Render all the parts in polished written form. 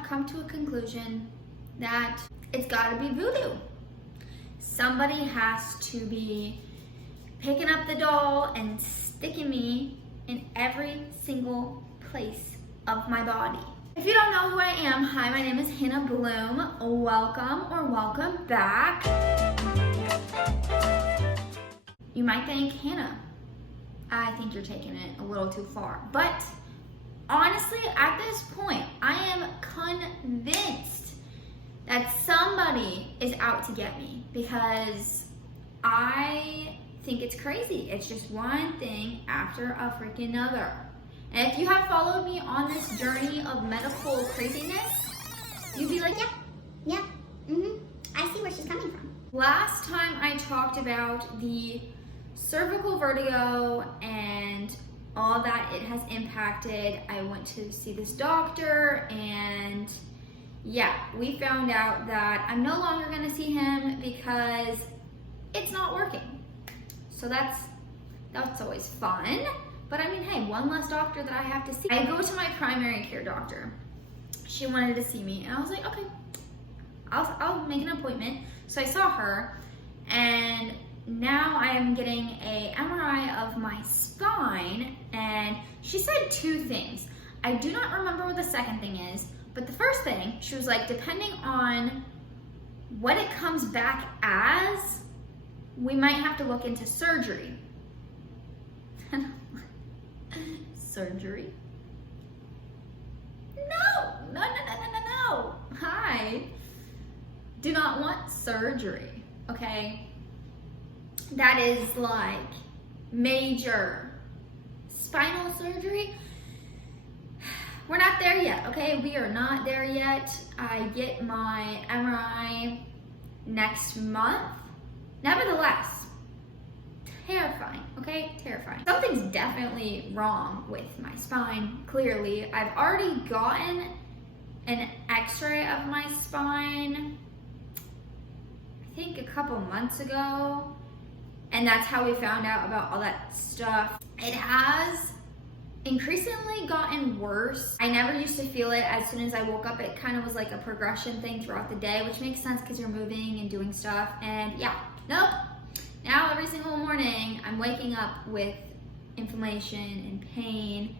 have come to a conclusion that it's gotta be voodoo. Somebody has to be picking up the doll and sticking me in every single place of my body. If you don't know who I am, hi, my name is Hannah Bloom. Welcome or welcome back. You might think, Hannah, I think you're taking it a little too far. But honestly, at this point, I am convinced that somebody is out to get me because I think it's crazy. It's just one thing after a freaking another. And if you have followed me on this journey of medical craziness, you'd be like, yeah, I see where she's coming from. Last time I talked about the cervical vertigo and all that it has impacted, I went to see this doctor, and yeah, we found out that I'm no longer gonna see him because it's not working. So that's always fun. But I mean, hey, one less doctor that I have to see. I go to my primary care doctor. She wanted to see me, and I was like, okay, I'll make an appointment. So I saw her, and now I am getting a MRI of my spine, and she said two things. I do not remember what the second thing is, but the first thing, she was like, depending on what it comes back as, we might have to look into surgery. Surgery? No. Hi. Do not want surgery, okay? That is like major spinal surgery. We're not there yet, okay? We are not there yet. I get my MRI next month. Nevertheless, terrifying, okay? Terrifying. Something's definitely wrong with my spine, clearly. I've already gotten an x-ray of my spine, I think a couple months ago, and that's how we found out about all that stuff. It has increasingly gotten worse. I never used to feel it as soon as I woke up. It kind of was like a progression thing throughout the day, which makes sense because you're moving and doing stuff, and yeah, nope. Now every single morning, I'm waking up with inflammation and pain,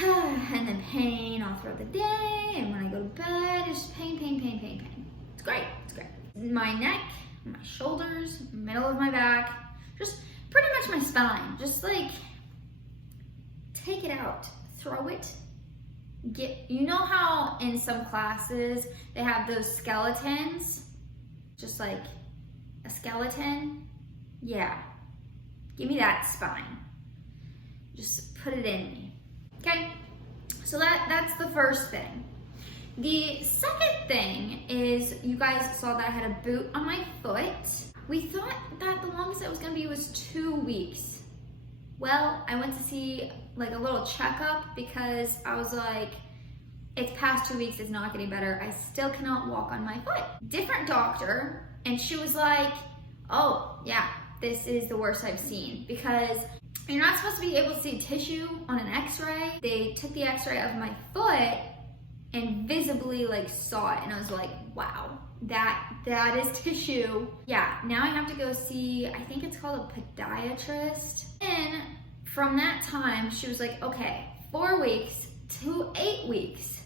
and then pain all throughout the day, and when I go to bed, it's just pain. It's great, it's great. My neck, my shoulders, middle of my back, just pretty much my spine. Just like, take it out, throw it, you know how in some classes, they have those skeletons, just like, a skeleton? Yeah. Give me that spine. Just put it in me. Okay? So that's the first thing. The second thing is, you guys saw that I had a boot on my foot. We thought that the longest it was gonna be was 2 weeks. Well, I went to see like a little checkup because I was like, it's past 2 weeks, it's not getting better. I still cannot walk on my foot. Different doctor. And she was like, oh yeah, this is the worst I've seen, because you're not supposed to be able to see tissue on an x-ray. They took the x-ray of my foot and visibly like saw it, and I was like, wow, that is tissue. Yeah, now I have to go see, I think it's called a podiatrist. And from that time, she was like, okay, 4 weeks to 8 weeks.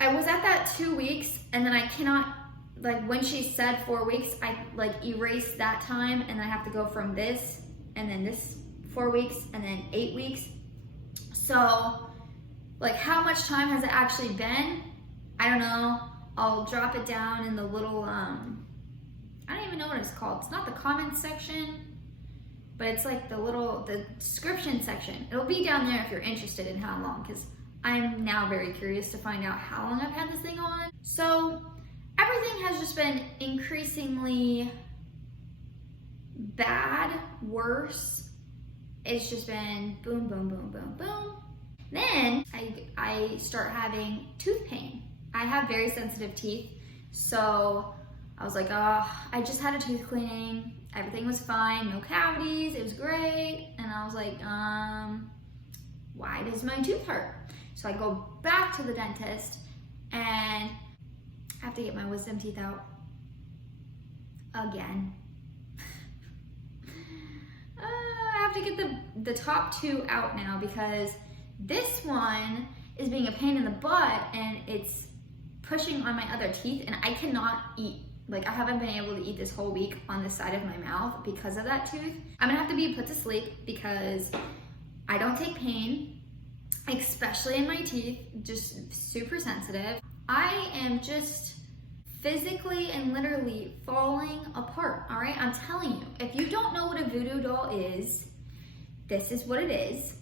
I was at that 2 weeks, and then I cannot, like when she said 4 weeks, I like erased that time, and I have to go from this and then this 4 weeks and then 8 weeks. So like how much time has it actually been? I don't know. I'll drop it down in the little, I don't even know what it's called. It's not the comments section, but it's like the description section. It'll be down there if you're interested in how long, because I'm now very curious to find out how long I've had this thing on. So everything has just been increasingly bad, worse. It's just been boom, boom, boom, boom, boom. Then I start having tooth pain. I have very sensitive teeth, so I was like, oh, I just had a tooth cleaning. Everything was fine, no cavities, it was great. And I was like, why does my tooth hurt? So I go back to the dentist, and I have to get my wisdom teeth out again. I have to get the top 2 out now because this one is being a pain in the butt and it's pushing on my other teeth, and I cannot eat. Like, I haven't been able to eat this whole week on the side of my mouth because of that tooth. I'm gonna have to be put to sleep because I don't take pain, especially in my teeth, just super sensitive. I am just physically and literally falling apart, all right? I'm telling you, if you don't know what a voodoo doll is, this is what it is.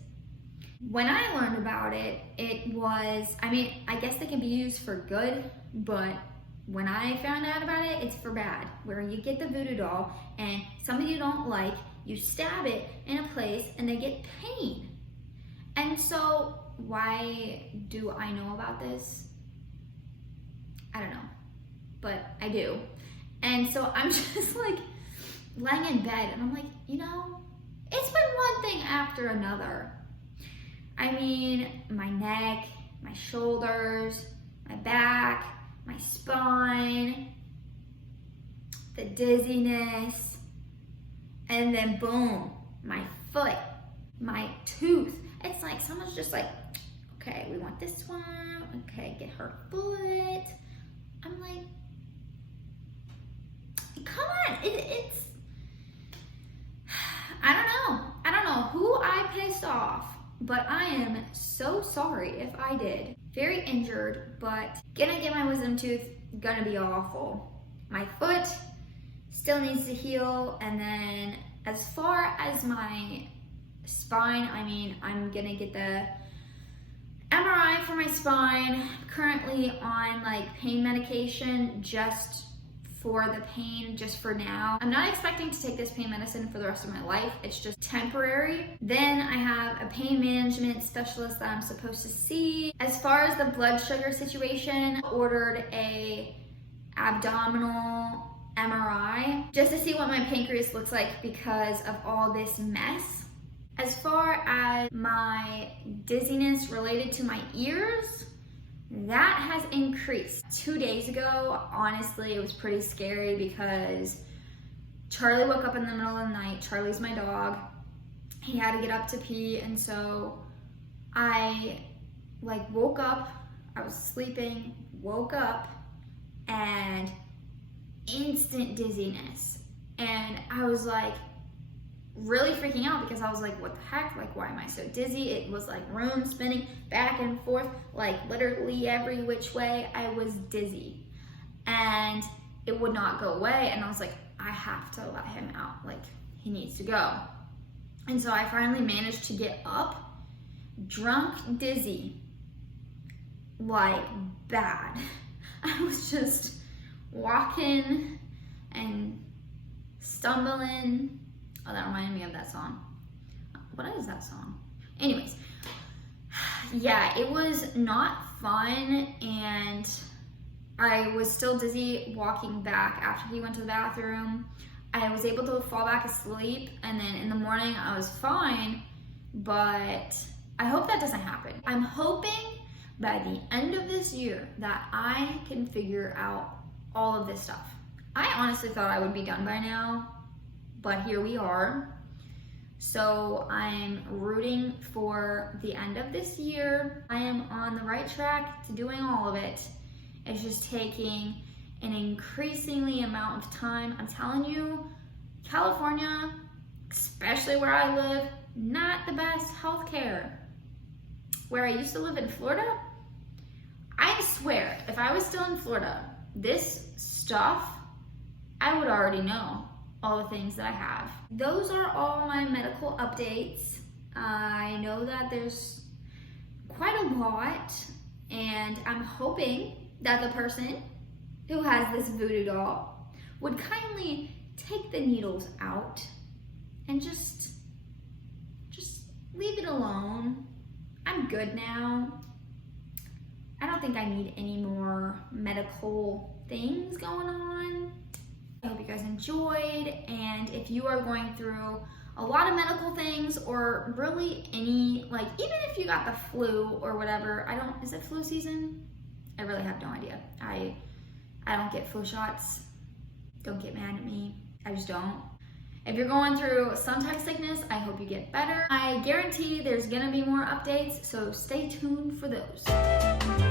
When I learned about it, it was, I mean, I guess they can be used for good, but when I found out about it, it's for bad, where you get the voodoo doll and somebody you don't like, you stab it in a place and they get pain. And so why do I know about this? I don't know, but I do. And so I'm just like laying in bed and I'm like, you know, it's been one thing after another. I mean, my neck, my shoulders, my back, my spine, the dizziness, and then boom, my foot, my tooth. It's like someone's just like, okay, we want this one. Okay, get her foot. I'm like, come on, it's, I don't know who I pissed off, but I am so sorry if I did. Very injured, but gonna get my wisdom tooth, gonna be awful. My foot still needs to heal, and then as far as my spine, I mean, I'm gonna get the MRI for my spine. Currently on like pain medication just for the pain, just for now. I'm not expecting to take this pain medicine for the rest of my life. It's just temporary. Then I have a pain management specialist that I'm supposed to see. As far as the blood sugar situation, ordered a abdominal MRI just to see what my pancreas looks like because of all this mess. As far as my dizziness related to my ears, that has increased. 2 days ago, honestly, it was pretty scary because Charlie woke up in the middle of the night. Charlie's my dog. He had to get up to pee, and so I like woke up, I was sleeping, woke up, and instant dizziness. And I was like really freaking out because I was like, what the heck? Like, why am I so dizzy? It was like room spinning back and forth, like literally every which way. I was dizzy and it would not go away. And I was like, I have to let him out. Like, he needs to go. And so I finally managed to get up, drunk, dizzy, like bad. I was just walking and stumbling. Oh, that reminded me of that song. What is that song? Anyways, yeah, it was not fun, and I was still dizzy walking back after he went to the bathroom. I was able to fall back asleep, and then in the morning I was fine, but I hope that doesn't happen. I'm hoping by the end of this year that I can figure out all of this stuff. I honestly thought I would be done by now, but here we are. So I'm rooting for the end of this year. I am on the right track to doing all of it. It's just taking an increasingly amount of time. I'm telling you, California, especially where I live, not the best healthcare. Where I used to live in Florida, I swear, if I was still in Florida, this stuff, I would already know all the things that I have. Those are all my medical updates. I know that there's quite a lot, and I'm hoping that the person who has this voodoo doll would kindly take the needles out and just leave it alone. I'm good now. I don't think I need any more medical things going on. I hope you guys enjoyed, and if you are going through a lot of medical things or really any, like even if you got the flu or whatever, is it flu season? I really have no idea. I don't get flu shots. Don't get mad at me. I just don't. If you're going through some type of sickness, I hope you get better. I guarantee there's gonna be more updates, so stay tuned for those.